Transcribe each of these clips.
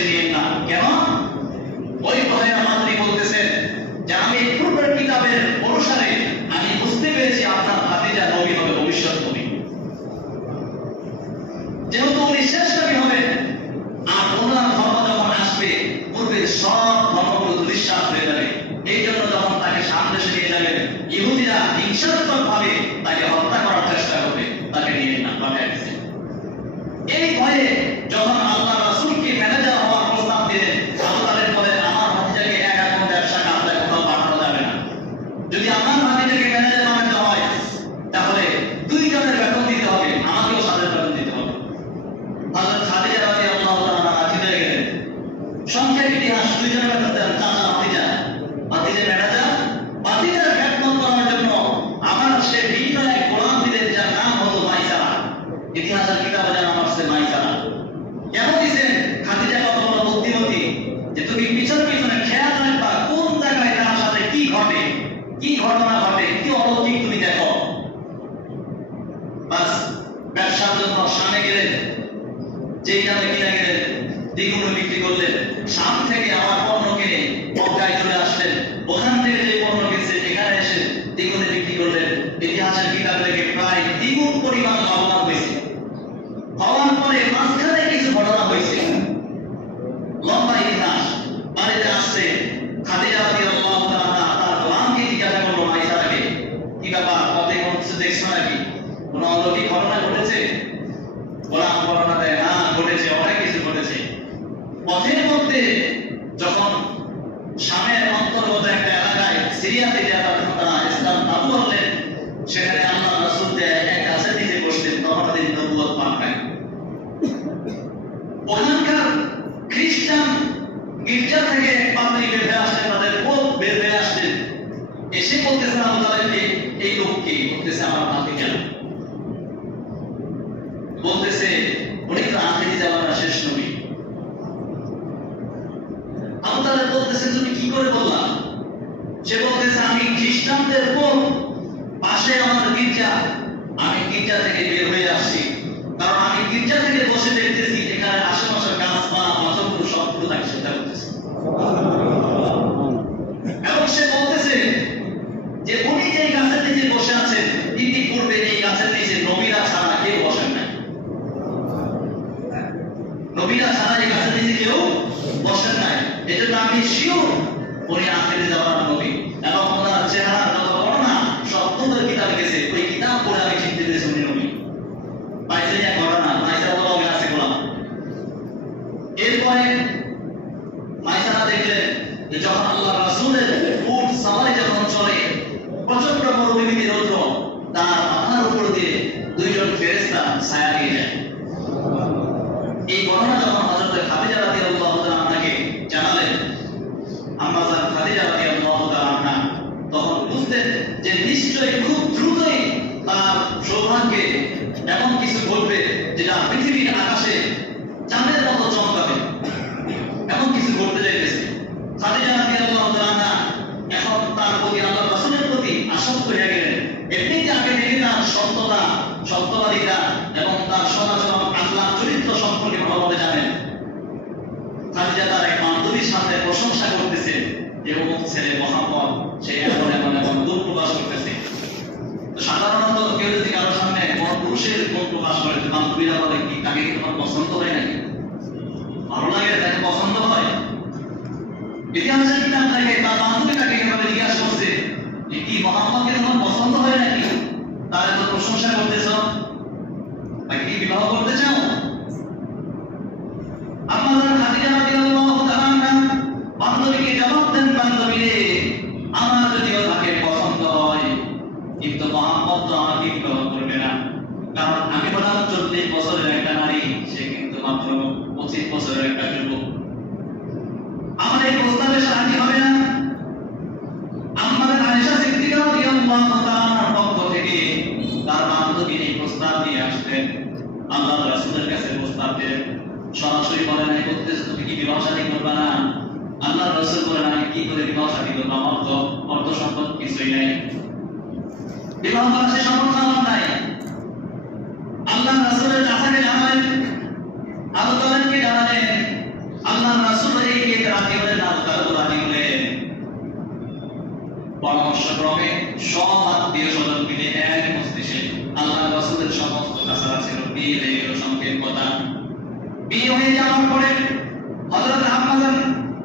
নিয়েন না কেন ওই ভয়ে মাদ্রি বলতেছেন যে আমি পূর্বের কিতাবের অনুসারে আমি বুঝতে পেরেছি আপনার ভাতিজা নবী হবে ভবিষ্যৎ নবী যেহেতু উনি শেষ নবী হবেন আর ওনার ধর্ম যখন আসবে পূর্বের সব ধর্মগুলো দুলিশ্বাস হয়ে যাবে এই জন্য যখন তাকে সামনে এসে নিয়ে যাবেন ইহুদিরা হিংসাত্মক ভাবে তাকে হত্যা করার চেষ্টা করবে তাকে নিয়ে না পাঠায় দিয়েছে এই ভয়ে যখন আল্লাহ রাসূলকে ম্যানেজার হওয়ার প্রস্তাব দিলেন আল্লাহর বলে আমার ভাতিজাকে এক এখন ব্যবসা কাজে কোথাও পাঠানো যাবে না যদি আমার ভাতিজাকে ম্যানেজার বানাতে হয় তাহলে দুইজনের বেতন দিতে হবে আমাকেও সাথে বেতন দিতে হবে হযরত খাদিজা রাদিয়াল্লাহু তাআলা রাজি হয়ে গেলেন সংখ্যার ইতিহাস দুইজনের বেতন দেন চাচা ভাতিজা তুমি পিছনে পিছনে খেয়াল রাখবা কোন জায়গায় সামনে গেলেন যেই দামে কিনে গেলেন, দ্বিগুণে বিক্রি করলেন সাম থেকে আমার পণ্য কিনে মক্কায় চলে আসলেন ওখান থেকে যে পণ্য কিনছে এখানে এসে দ্বিগুণে বিক্রি করলেন ইতিহাসের কিতাব থেকে প্রায় দ্বিগুণ পরিমাণ লাভবান হয়েছে হওয়ার পরে মাঝখানে কিছু ঘটনা হয়েছে লম্বা ইতিহাস বাড়িতে আসছে খাদিজা রাদিয়াল্লাহু তাআলা তার গোলামকে জিজ্ঞাসা করল মাইসারাকে কি ব্যাপার পথে কোনো কিছু দেখছ নাকি কোনো অলৌকিক ঘটনা ঘটেছে গোলাম বর্ণনা দেয় না ঘটেছে অনেক কিছু ঘটেছে পথের মধ্যে যখন শামের অন্তর্গত একটা এলাকায় সিরিয়াতে যারা তারা ইসলাম দাবু করলেন সেখানে আল্লাহ রাসূল যে এক কাছে নিচে বসলেন তখন তিনি নবুয়ত পান নাই। ওখানকার খ্রিস্টান গির্জা থেকে এক পাদ্রী বের আসলেন তাদের পোপ বের আসলেন এসে বলতেছেন আবু এই লোককে বলতেছে, আমার ভাতিজা বলতেছে উনি তো আখেরি জামানা শেষ নবী আবু তালেব বলতেছে তুমি কি করে বললা সে বলতেছে আমি খ্রিস্টানদের পোপ পাশে গির্জা আমি গির্জা থেকে বের হয়ে আসছি। কারণ আমি গির্জা থেকে বসে দেখতেছি, এখানে আশেপাশের গাছপালা পাথরগুলো সবগুলো তাকে সেটা করতেছে। এবং সে বলতেছে যে, উনি যে গাছের নিচে বসে আছেন ইতিপূর্বে এই গাছের নিচে নবীরা ছাড়া কেউ বসেন নাই। নবীরা ছাড়া এই গাছের নিচে কেউ বসেন নাই। এজন্য আমি শিওর উনি আখেরে যাওয়ার নবী এবং ওনার চেহারা যত বর্ণনা সব তোদের কিতাবে গেছে ওই কিতাব পড়ে আমি চিনতে পেরেছি উনি নবী পাইছে এক ঘটনা মাইসা বলা হবে আছে গোলাম এরপরে মাইসারা দেখলেন যে যখন আল্লাহ রাসূলের উট সাওয়ারি যখন চলে প্রচণ্ড মরুভূমিতে রৌদ্র তার মাথার উপর দিয়ে দুইজন ফেরেশতা ছায়া দিয়ে যায় এই ঘটনা যখন হযরত খাদিজা রাদিয়াল্লাহু তাআলা আনহাকে জানালেন আম্মা জান খাদিজা রাদিয়াল্লাহু তাআলা আনহা তখন বুঝতেন যে নিশ্চয়ই খুব দ্রুতই তার সৌভাগ্যে এমন কিছু ঘটবে যেটা পৃথিবীর আকাশে চাঁদের মতো চমকাবে এমন কিছু ঘটতে যাইতেছে খাদিজা রাদিয়াল্লাহু তাআলা আনহা এখন তার প্রতি আল্লাহ রাসূলের প্রতি আসক্ত হয়ে গেলেন এমনিতে আগে থেকে তার সত্যতা সত্যবাদিতা এবং তার সদাচরণ আখলাক চরিত্র সম্পর্কে ভালোভাবে জানেন খাদিজা তার এক বান্ধবীর সাথে প্রশংসা করতেছে যে অমুক ছেলে মোহাম্মদ, সে এমন এমন এমন গুণ প্রকাশ করতেছে। সাধারণত কেউ যদি কারোর সামনে কোন পুরুষের গুণ প্রকাশ করে বান্ধবীরা বলে কি? তাকে কি তোমার পছন্দ হয় নাকি? ভালো লাগে তাকে পছন্দ হয়? ইতিহাসের কিতাব থেকে তার বান্ধবী তাকে এভাবে জিজ্ঞাসা করছে যে কি, মোহাম্মদকে তোমার পছন্দ হয় নাকি? তাহলে তো প্রশংসা করতেছ? তাকে কি বিবাহ করতে চাও? আমাদের খাদিজা রাদিয়াল্লাহু বান্ধবীকে জবাব দেন বান্ধবী আমার যদিও তাকে পছন্দ হয়, কিন্তু মোহাম্মদ তো আমাকে বিবাহ করবে না। কারণ আমি হলাম চল্লিশ বছরের একটা নারী, সে কিন্তু মাত্র পঁচিশ বছরের একটা যুবক। এই প্রস্তাবে সে রাজি হবে না। আমাদের আল্লাহ রাসূলের কাছে প্রস্তাব দিলেন সরাসরি বলেন, এই করতেছে তুমি কি বিবাহ শাদী করবে না? আল্লাহ রাসূল আমি কি করে বিবাহ শাদী করব আমার তো অর্থ সম্পদ কিছুই নাই। বিবাহ করার আমার নাই। আল্লাহ রাসূলের কাছে জানালেন আবু তালেবকে জানালেন, আল্লাহ রাসূল এই আল্লাহ রাজি হলেন পরামর্শক্রমে সব আত্মীয় স্বজন মিলে এক মস্তিষ্কে আল্লাহ রাসূলের সমস্ত কাছারা ছিল। বিয়ে হয়ে গেল কথা। বিয়ে হয়ে যাওয়ার পরে হযরত আম্মাজান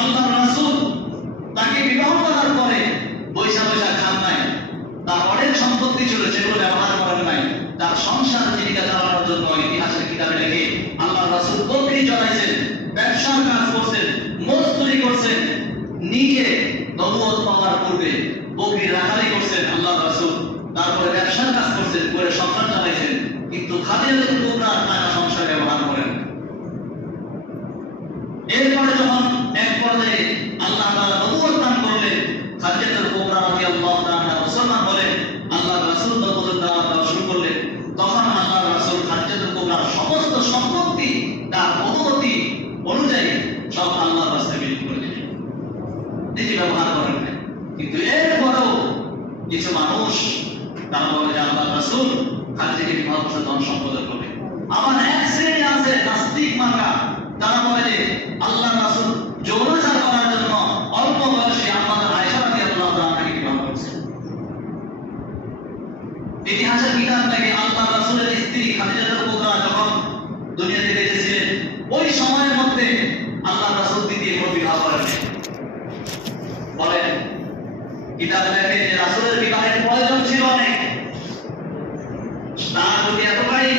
আল্লাহ রাসূল তাকে বিবাহ করার পরে পয়সা পয়সা খান নাই তার অনেক সম্পত্তি ছিল, সেগুলো ব্যবহার করেন নাই। তার সংসার জীবিকা চালানোর জন্য ইতিহাসের কিতাবে লেখে, আল্লাহ রাসূল বকরি চলাইছেন ব্যবসার কাজ করছেন, মজদুরি করছেন, নিজে নবুয়ত পাওয়ার পূর্বে বকরি রাখালি করছেন আল্লাহ রাসূল। তারপরে ব্যবসার কাজ করছেন, করে সংসার চালাইছেন, কিন্তু খাদিজাতুল কুবরা টাকা সংসার ব্যবহার করেন। এরপরে যখন এক পর্যায়ে আল্লাহ তাআলা নবুয়ত দান করলেন খাদিজাতুল কুবরা রাদিয়াল্লাহু তাআলা মুসলমান হলেন আল্লাহ রাসূল নবুয়ত দাওয়াত দেওয়া শুরু করলেন তখন আল্লাহ রাসূল খাদিজাতুল কুবরার সমস্ত সম্পত্তি তার অনুমতি অনুযায়ী সব আল্লাহ রাস্তায় বিলীন করে দিলেন নিজে ব্যবহার করেন না কিন্তু এরপরেও কিছু মানুষ তারা বলে যে আল্লাহ রাসুল খাদিজাকে থেকে করছে ধন সম্পদের করে আমার এক শ্রেণি আছে নাস্তিক মার্কা। তারা বলে যে আল্লাহ রাসুল যৌনাচার করার জন্য অল্প বয়সে আমাদের আয়েশা রাদিয়াল্লাহু তাআলাকে বিবাহ করেছেন ইতিহাসের কিতাব থেকে আল্লাহ রাসূলের স্ত্রী খাদিজাতুল কুবরা যখন দুনিয়া থেকে এসেছিলেন ওই সময়ের মধ্যে আল্লাহ রাসূল দ্বিতীয় কোনো বিবাহ করেন বলেন কিতাব লেখে যে রাসূলের বিবাহের প্রয়োজন ছিল অনেক তার যদি এতটাই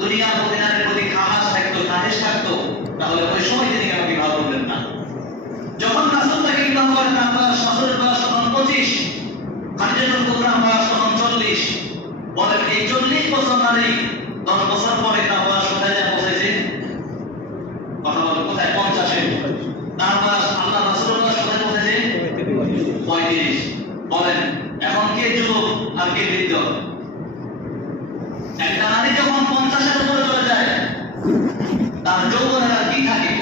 দুনিয়ার মদিনার প্রতি খাস থাকতো খাহেস থাকতো তাহলে ওই সময় তিনি কেন বিবাহ করলেন না। যখন রাসূল তাকে বিবাহ করেন বয়স শাশুড়ের বয়স তখন পঁচিশ খাদিজাতুল কুবরার বয়স তখন চল্লিশ। বলেন, এই চল্লিশ বছর নারী দশ বছর পরে তার বয়স কোথায় যায় পৌঁছেছে। কথা বলে কোথায়? পঞ্চাশে। তার বয়স আল্লাহ রাসূলের বয়স কোথায় পৌঁছেছে? পঁয়ত্রিশ। বলেন, এখন কে যুবক আর কে বৃদ্ধ? একটা নারী যখন পঞ্চাশের উপরে চলে যায় তার যৌবনের আর কি থাকে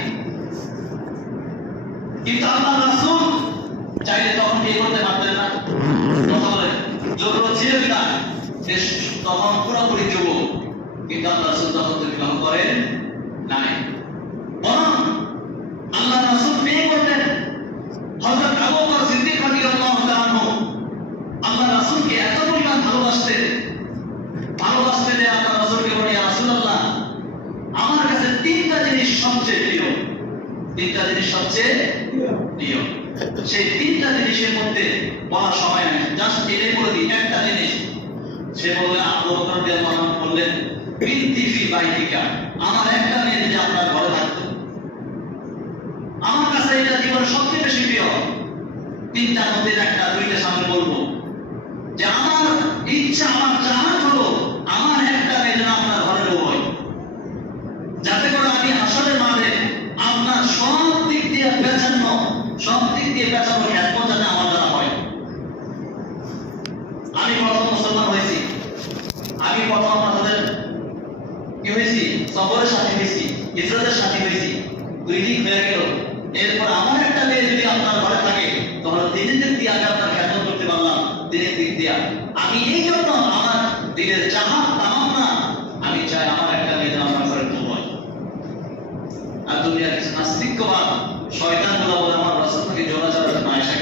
কিন্তু আল্লাহ রাসূল চাইলে তখন বিয়ে করতে পারতেন না। কথা বলেন। যৌবন ছিল কিনা সে তখন পুরোপুরি যুবক। কিন্তু আল্লাহ রাসূল তখন তো বিবাহ করেন নাই। বরং আল্লাহ বিয়ে করতেন। আবু বকর সিদ্দিক রাদিয়াল্লাহু তাআলা আল্লাহ এত পরিমাণ ভালোবাসতেন। আল্লাহ বলে আমার কাছে তিনটা জিনিস সবচেয়ে প্রিয়। তিনটা জিনিস সবচেয়ে প্রিয়। সেই তিনটা জিনিসের মধ্যে সময় জাস্ট দিই, একটা জিনিস। সে বললেন আমার একটা মেয়ে যদি আপনার ঘরে থাকতো, আমার কাছে এটা জীবনের সবচেয়ে বেশি প্রিয়। তিনটার মধ্যে একটা দুইটা সামনে বলব যে, আমার ইচ্ছা, আমার চাহাত হলো আমার একটা মেয়ে যেন আপনার ঘরে বউ হয় যাতে করে আমি হাসরের মাঠে আপনার সব দিয়ে পেছানো সব দিক দিয়ে পেছানো খ্যাত যাতে আমার দ্বারা হয়। আমি প্রথম মুসলমান হয়েছি। আমি প্রথম আপনাদের কি হয়েছি? সফরের সাথে হয়েছি ইসরাতের সাথে হয়েছি দুই হয়ে গেল। এরপর আমার একটা মেয়ে যদি আপনার ঘরে থাকে তাহলে দিনের দিক দিয়ে আপনার খ্যাত করতে পারলাম, দিনের দিক দিয়ে। আমি এই জন্য আমার দিনের চাহা তামান্না, আমি চাই আমার একটা মেয়ে যেন আমার ঘরে হয় আর দুনিয়ার নাস্তিক্যবাদ শয়তানগুলো আমার যাবে না এসে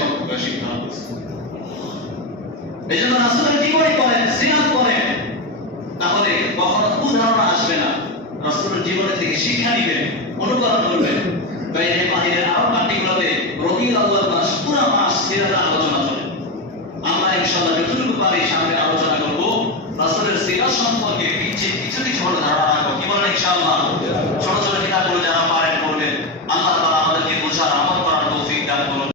রাসূল কি করে করেন? করেন। তাহলে কখনো উদাহরণ আসবে না। রাসূলের জীবনে থেকে শিক্ষা অনুকরণ করবেন। তাই এই আরও রবি আল্লাহ মাস, পুরো মাস সিরাত আলোচনা চলে আমরা ইনশাআল্লাহ যতটুকু পারি সামনে আলোচনা করব। রাসূলের সিরাত সম্পর্কে কিছু কিছু ধারণা করব। কি বলেন ইনশাআল্লাহ?